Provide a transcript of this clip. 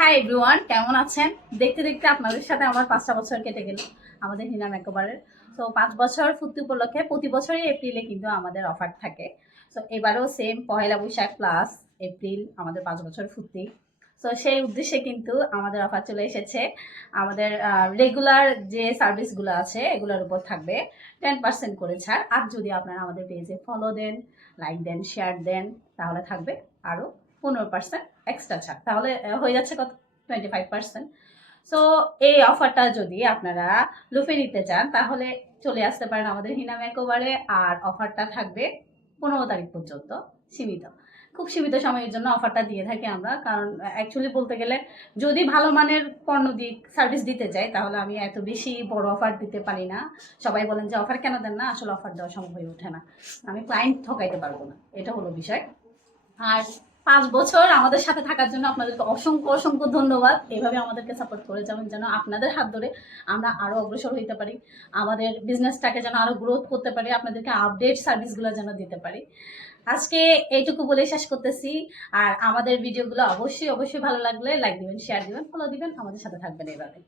Hi everyone, কেমন আছেন? দেখতে দেখতে আপনাদের সাথে আমার 5টা বছর কেটে গেল আমাদের হিনা মেকওভারের। তো 5 বছর পূর্তি উপলক্ষে প্রতি বছরই এপ্রিলে কিন্তু আমাদের অফার থাকে। তো এবারেও same Pohela Boishakh plus April আমাদের 5 বছর পূর্তি। তো সেই উদ্দেশ্যে কিন্তু আমাদের অফার চলে এসেছে। আমাদের রেগুলার যে সার্ভিসগুলো আছে এগুলোর উপর থাকবে 10% করে ছাড়। আর যদি আপনারা আমাদের পেজে ফলো দেন, লাইক দেন, শেয়ার দেন, তাহলে থাকবে আরও 15% এক্সট্রা ছাড়। তাহলে হয়ে যাচ্ছে কত, 25%। সো এই অফারটা যদি আপনারা লুফে নিতে চান তাহলে চলে আসতে পারেন আমাদের হিনা মেকওভারে। আর অফারটা থাকবে 15 তারিখ পর্যন্ত, সীমিত, খুব সীমিত সময়ের জন্য অফারটা দিয়ে থাকি আমরা। কারণ অ্যাকচুয়ালি বলতে গেলে যদি ভালো মানের পণ্য সার্ভিস দিতে চাই তাহলে আমি এত বেশি বড় অফার দিতে পারি না। সবাই বলেন যে অফার কেন দেন না, আসলে অফার দেওয়া সম্ভব হয়ে ওঠে না, আমি ক্লায়েন্ট ঠকাইতে পারবো না, এটা হলো বিষয়। আর 5 বছর আমাদের সাথে থাকার জন্য আপনাদেরকে অসংখ্য অসংখ্য ধন্যবাদ। এভাবে আমাদেরকে সাপোর্ট করে যাবেন যেন আপনাদের হাত ধরে আমরা আরও অগ্রসর হইতে পারি, আমাদের বিজনেসটাকে যেন আরও গ্রোথ করতে পারি, আপনাদেরকে আপডেট সার্ভিসগুলো যেন দিতে পারি। আজকে এইটুকু বলে শেষ করতেছি। আর আমাদের ভিডিওগুলো অবশ্যই অবশ্যই ভালো লাগলে লাইক দিবেন, শেয়ার দিবেন, ফলো দিবেন, আমাদের সাথে থাকবেন এইভাবে।